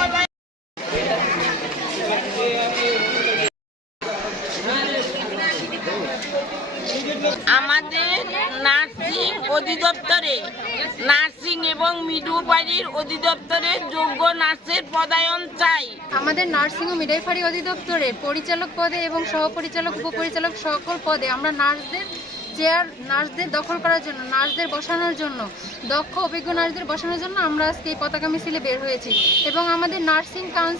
Bye-bye. আমাদের nursing অধিদপ্তরে, nursing এবং মিডওয়াইফারির অধিদপ্তরে যোগ্য নার্সের পদায়ন চাই। আমাদের নার্সিং ও মিডওয়াইফারি অধিদপ্তরে পরিচালক পদে এবং সহপরিচালক, উপপরিচালক সকল পদে আমরা নার্সদের চেয়ার নার্সদের দখল করার জন্য, নার্সদের বসানোর জন্য, দক্ষ অভিজ্ঞ নার্সদের বসানোর জন্য আমরা আজকে এই পতাকা মিছিলে বের হয়েছি। এবং আমাদের নার্সিং কাউন্সিল